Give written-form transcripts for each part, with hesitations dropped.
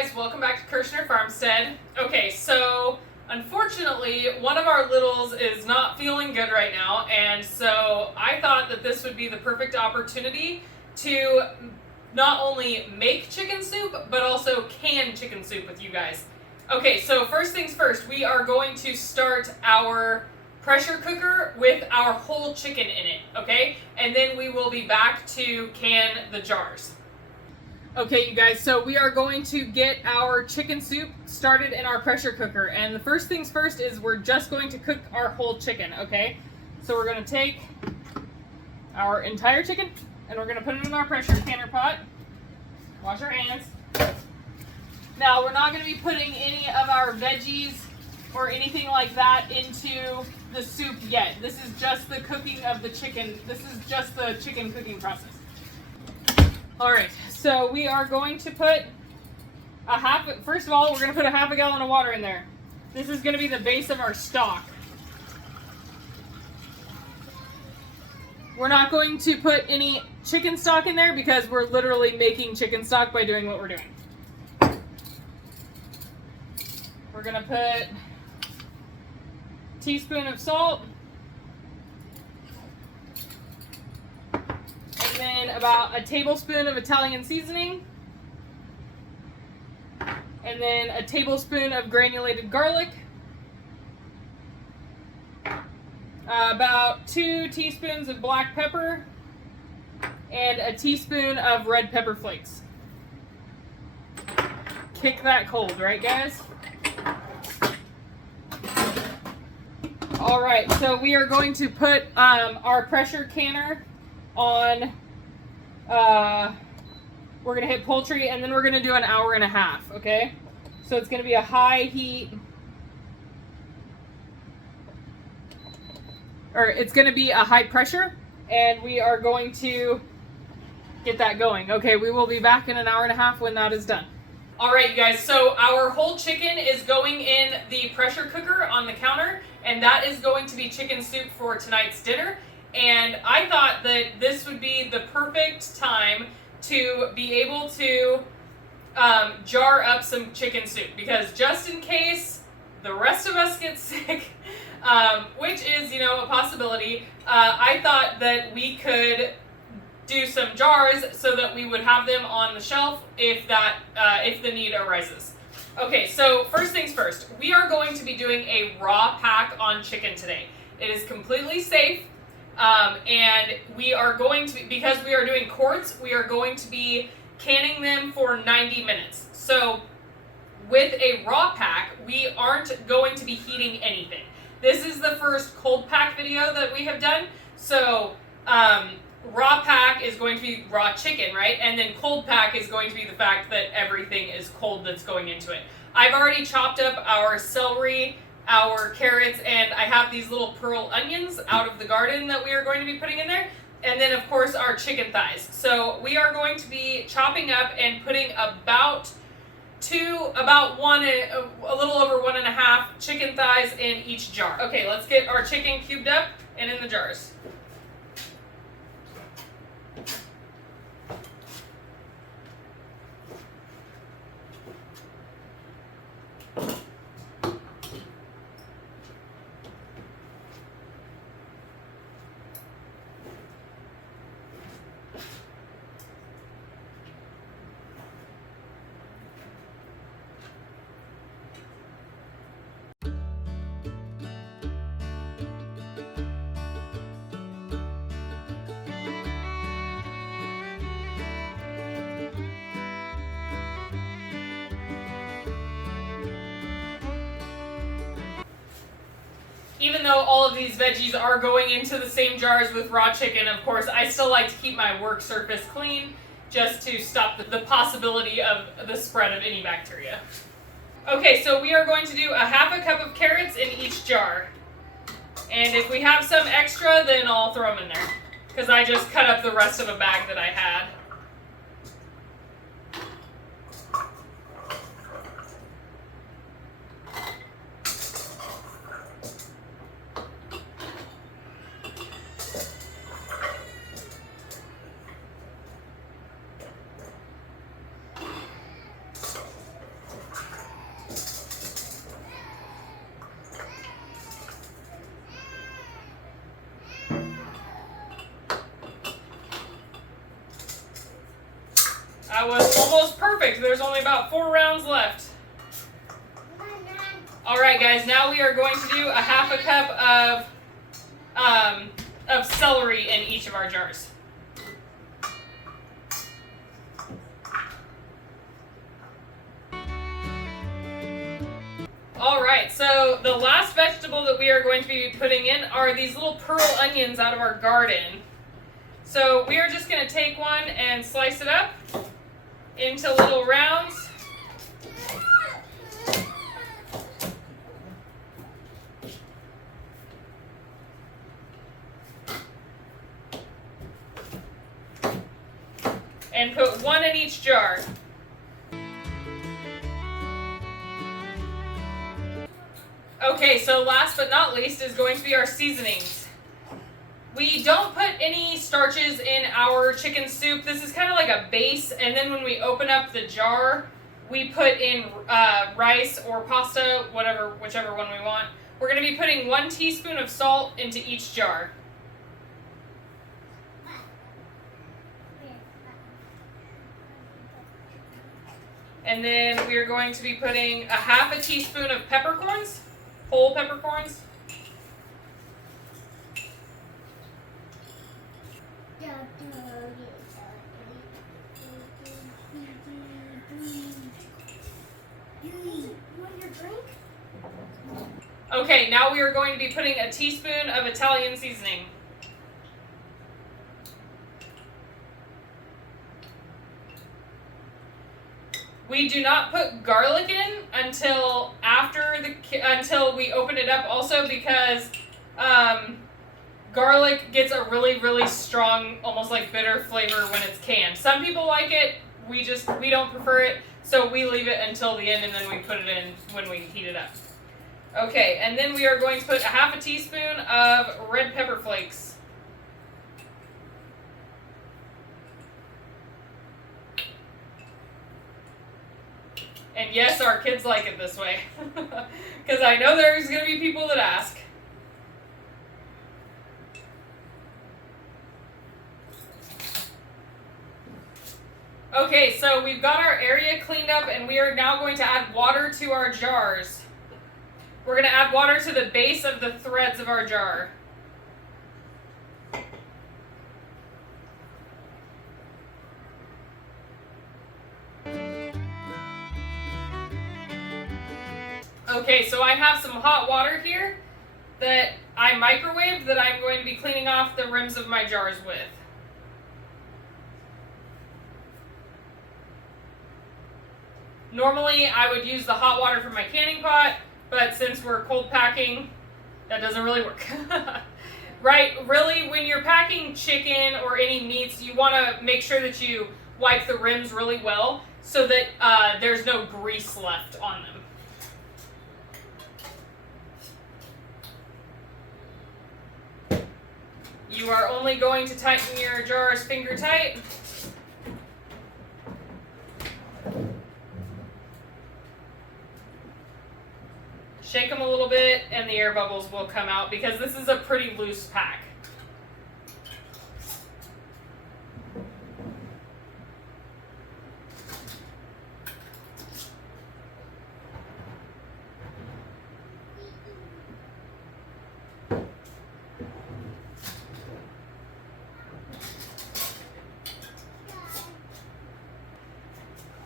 guys, welcome back to Kirshner Farmstead. Okay, so unfortunately one of our littles is not feeling good right now, and so I thought that this would be the perfect opportunity to not only make chicken soup, but also can chicken soup with you guys. Okay, so first things first, we are going to start our pressure cooker with our whole chicken in it, okay? And then we will be back to can the jars. Okay, you guys, so we are going to get our chicken soup started in our pressure cooker. And the first things first is we're just going to cook our whole chicken, okay? So we're going to take our entire chicken and we're going to put it in our pressure canner pot. Wash our hands. Now, we're not going to be putting any of our veggies or anything like that into the soup yet. This is just the cooking of the chicken. This is just the chicken cooking process. All right, so we are going to put first of all, we're going to put a half a gallon of water in there. This is going to be the base of our stock. We're not going to put any chicken stock in there because we're literally making chicken stock by doing what we're doing. We're going to put a teaspoon of salt. And then about a tablespoon of Italian seasoning. And then a tablespoon of granulated garlic. About 2 teaspoons of black pepper. And a teaspoon of red pepper flakes. Kick that cold, right guys? Alright, so we are going to put our pressure canner on, we're going to hit poultry, and then we're going to do an hour and a half, okay? So it's going to be a high heat, or it's going to be a high pressure, and we are going to get that going. Okay, we will be back in an hour and a half when that is done. Alright, you guys, so our whole chicken is going in the pressure cooker on the counter, and that is going to be chicken soup for tonight's dinner. And I thought that this would be the perfect time to be able to jar up some chicken soup, because just in case the rest of us get sick, which is, you know, a possibility, I thought that we could do some jars so that we would have them on the shelf if the need arises. Okay, so first things first, we are going to be doing a raw pack on chicken today. It is completely safe. And we are going to, because we are doing quarts, we are going to be canning them for 90 minutes. So with a raw pack, we aren't going to be heating anything. This is the first cold pack video that we have done. So raw pack is going to be raw chicken, right? And then cold pack is going to be the fact that everything is cold that's going into it. I've already chopped up our celery, our carrots, and I have these little pearl onions out of the garden that we are going to be putting in there. And then, of course, our chicken thighs. So we are going to be chopping up and putting about a little over 1.5 chicken thighs in each jar. Okay, let's get our chicken cubed up and in the jars. Even though all of these veggies are going into the same jars with raw chicken, of course, I still like to keep my work surface clean just to stop the possibility of the spread of any bacteria. Okay, so we are going to do a half a cup of carrots in each jar. And if we have some extra, then I'll throw them in there, because I just cut up the rest of a bag that I had. That was almost perfect. There's only about 4 rounds left. All right, guys, now we are going to do a half a cup of celery in each of our jars. All right, so the last vegetable that we are going to be putting in are these little pearl onions out of our garden. So we are just going to take one and slice it up into little rounds. And put one in each jar. Okay, so last but not least is going to be our seasonings. We don't put any starches in our chicken soup. This is kind of like a base, and then when we open up the jar, we put in rice or pasta, whichever one we want. We're going to be putting 1 teaspoon of salt into each jar. And then we are going to be putting a half a teaspoon of peppercorns, whole peppercorns. Okay, now we are going to be putting a teaspoon of Italian seasoning. We do not put garlic in until we open it up, also because garlic gets a really, really strong, almost like bitter flavor when it's canned. Some people like it. We don't prefer it, so we leave it until the end and then we put it in when we heat it up. Okay, and then we are going to put a half a teaspoon of red pepper flakes. And yes, our kids like it this way. Because I know there's going to be people that ask. Okay, so we've got our area cleaned up and we are now going to add water to our jars. We're going to add water to the base of the threads of our jar. Okay, so I have some hot water here that I microwaved that I'm going to be cleaning off the rims of my jars with. Normally, I would use the hot water from my canning pot, but since we're cold packing, that doesn't really work. Right? Really, when you're packing chicken or any meats, you want to make sure that you wipe the rims really well so that there's no grease left on them. You are only going to tighten your jars finger tight. Shake them a little bit and the air bubbles will come out because this is a pretty loose pack.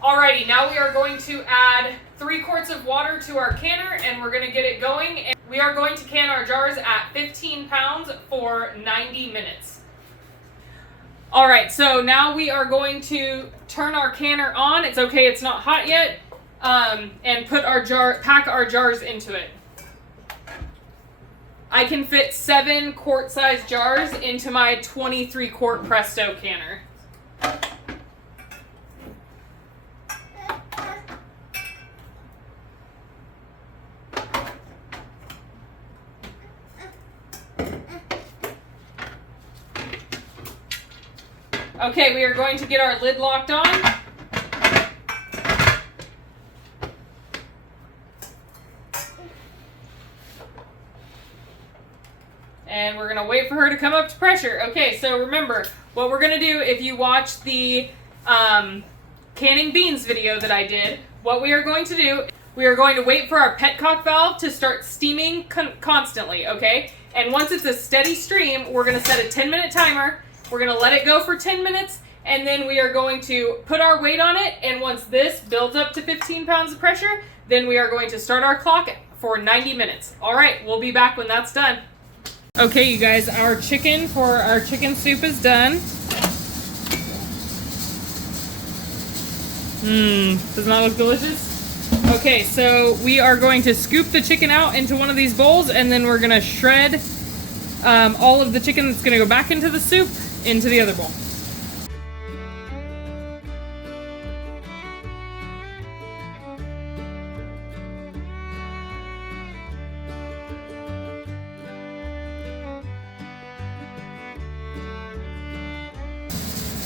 Alrighty, now we are going to add 3 quarts of water to our canner and we're going to get it going. And we are going to can our jars at 15 pounds for 90 minutes. Alright, so now we are going to turn our canner on. It's okay, it's not hot yet. And pack our jars into it. I can fit 7 quart-sized jars into my 23-quart Presto canner. Okay, we are going to get our lid locked on. And we're going to wait for her to come up to pressure. Okay, so remember, what we're going to do, if you watch the canning beans video that I did, what we are going to do, we are going to wait for our petcock valve to start steaming constantly, okay? And once it's a steady stream, we're gonna set a 10-minute timer. We're gonna let it go for 10 minutes, and then we are going to put our weight on it, and once this builds up to 15 pounds of pressure, then we are going to start our clock for 90 minutes. All right, we'll be back when that's done. Okay, you guys, our chicken for our chicken soup is done. Doesn't that look delicious? Okay, so we are going to scoop the chicken out into one of these bowls, and then we're gonna shred all of the chicken that's gonna go back into the soup into the other bowl.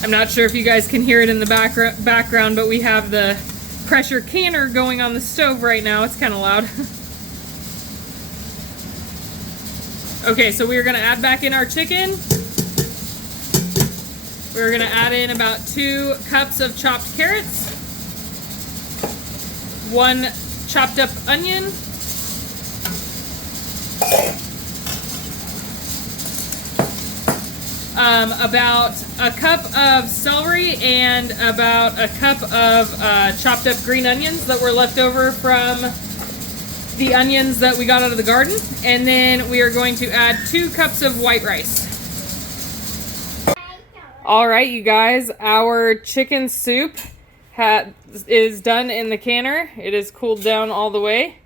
I'm not sure if you guys can hear it in the background, but we have the pressure canner going on the stove right now. It's kind of loud. Okay, so we're gonna add back in our chicken. We're gonna add in about 2 cups of chopped carrots, 1 chopped up onion, about a cup of celery, and about a cup of chopped up green onions that were left over from the onions that we got out of the garden. And then we are going to add 2 cups of white rice. All right, you guys, our chicken soup is done in the canner. It is cooled down all the way.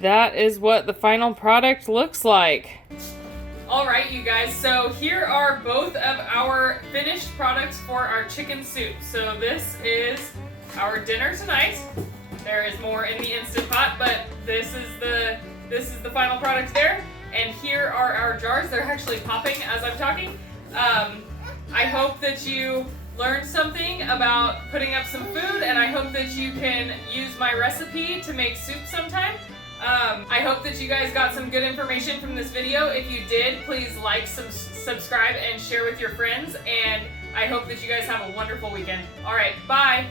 That is what the final product looks like. All right, you guys, so here are both of our finished products for our chicken soup. So this is our dinner tonight. There is more in the Instant Pot, but this is the final product there. And here are our jars. They're actually popping as I'm talking. I hope that you learned something about putting up some food, and I hope that you can use my recipe to make soup sometime. I hope that you guys got some good information from this video. If you did, please like, subscribe, and share with your friends. And I hope that you guys have a wonderful weekend. All right, bye.